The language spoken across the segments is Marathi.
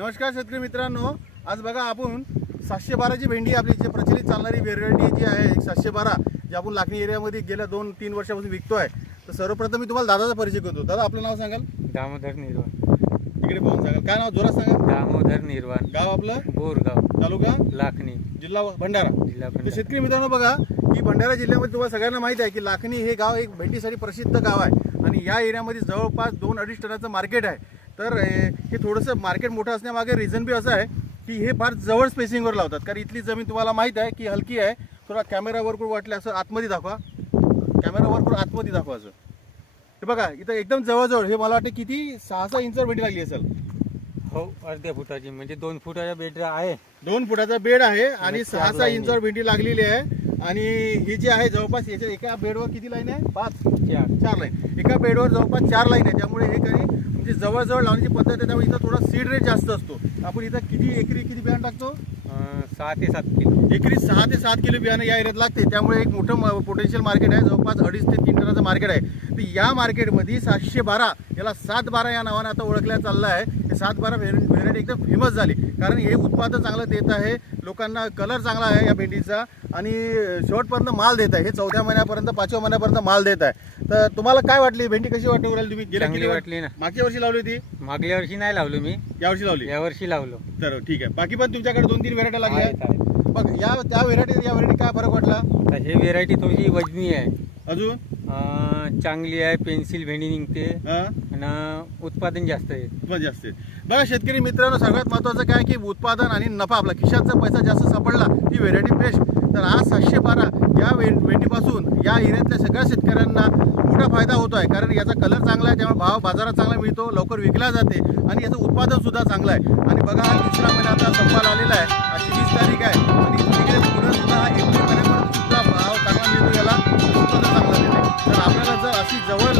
नमस्कार शेतकरी मित्रांनो, आज बघा आपण 712 ची भेंडी आपली जी प्रचलित चालणारी व्हेरायटी जी आहे 712 जी आपण लाखनी एरियामध्ये गेल्या 2-3 वर्षापासून विकतोय. तर सर्वप्रथम मी तुम्हाला दादाचा परिचय करतो. दादा आपलं नाव सांगाल? दामोदर निर्वाण. इकडे पाहून सांगाल. काय नाव जोरात सांगा? दामोदर निर्वाण. गाव आपलं बोरगाव, तालुका लाखनी, जिल्हा भंडारा. जिल्हा तर भंडारा. शेतकरी मित्रांनो बघा की भंडारा जिल्ह्यामध्ये तुम्हाला सगळ्यांना माहिती आहे की लाखनी हे गाव एक भेंडीसाठी प्रसिद्ध गाव आहे आणि या एरियामध्ये जवळपास 2-2.5 टनाचं मार्केट आहे. तर हे थोडंसं मार्केट मोठं असण्यामागे रिझन बी असं आहे की हे फार जवळ स्पेसिंगवर लावतात. कारण इथली जमीन तुम्हाला माहीत आहे की हलकी आहे. थोडा कॅमेरावर कुठं वाटलं असं आतमध्ये दाखवा, कॅमेरावर कुठं आतमध्ये दाखवा असं. हे बघा इथं एकदम जवळजवळ हे मला वाटतं किती 6-6 इंचवर भेंडी लागली असेल. हो, अर्ध्या फुटाची म्हणजे 2 फुटाचा बेड आहे. 2 फुटाचा बेड आहे आणि 6-6 लाईनी. इंचावर भेंडी लागलेली आहे. आणि ही जी आहे जवळपास याच्या एका बेडवर किती लाईन आहे? 4 लाईन. एका बेडवर जवळपास 4 लाईन आहे. त्यामुळे हे काही म्हणजे जवळजवळ लावण्याची पद्धत आहे. त्यामुळे इथं थोडा सीड रेट जास्त असतो. आपण इथं एकरी किती बियाणं टाकतो? 6 ते 7 किलो. एकरी 6 ते 7 किलो बियाणं या एरियात लागते. त्यामुळे एक मोठं पोटेन्शियल मार्केट आहे. जवळपास 2.5 ते 3 टनाचं मार्केट आहे. तर या मार्केटमध्ये 712 याला 712 या नावाने आता ओळखल्या चाललं आहे. हे 712 व्हेरायटी एकदम फेमस झाली कारण हे उत्पादन चांगलं देत आहे. लोकांना कलर चांगला आहे या भेंडीचा आणि शेवटपर्यंत माल देत आहे. हे 4थ्या महिन्यापर्यंत 5व्या महिन्यापर्यंत माल देत आहे. तर तुम्हाला काय वाटली भेंडी, कशी वाटू राहिली? तुम्ही गेल्या चांगली वाटली ना. मागच्या वर्षी लावली होती? मागल्या वर्षी नाही लावलो मी, यावर्षी लावली? यावर्षी लावलो. तर ठीक आहे. बाकी पण तुमच्याकडे 2-3 व्हेरायटी लागल्या आहेत, आहेत. आहेत. बघ या व्हेरायटी काय फरक वाटला? तर हे व्हेरायटी थोडी वजनी आहे, अजून चांगली आहे. पेन्सिल भेंडी निघते हां आणि उत्पादन जास्त आहे. पण जास्त आहे. बघा शेतकरी मित्रांनो, सगळ्यात महत्त्वाचं काय की उत्पादन आणि नफा, आपला खिशाचा पैसा जास्त सापडला ही व्हेरायटी बेस्ट. तर आज 712 या भेंडीपासून या एरियातल्या सगळ्या शेतकऱ्यांना मोठा फायदा होतो आहे. कारण याचा कलर चांगला आहे, त्यामुळे भाव बाजारात चांगला मिळतो, लवकर विकला जाते आणि याचं उत्पादन सुद्धा चांगलं आहे. आणि बघा हा 3रा महिना आता संपायला आलेला आहे. आज 20 तारीख आहे आणि तिकडे पुढे सुद्धा हा एप्रिल महिन्यापर्यंत सुद्धा भाव चांगला मिळतो, याला उत्पादन चांगलं देते. तर आपल्याला जर अशी जवळ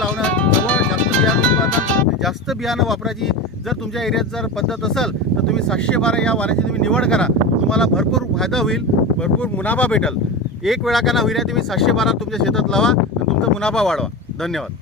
जास्त बियाणं उत्पादन, जास्त बियाणं वापरायची जर तुमच्या एरियात जर पद्धत असेल तर तुम्ही 712 या वाऱ्याची तुम्ही निवड करा. तुम्हाला भरपूर फायदा होईल, भरपूर मुनाफा भेटेल. एक वेळा का ना होईना तुम्ही 712 तुमच्या शेतात लावा आणि तुमचा मुनाफा वाढवा. धन्यवाद.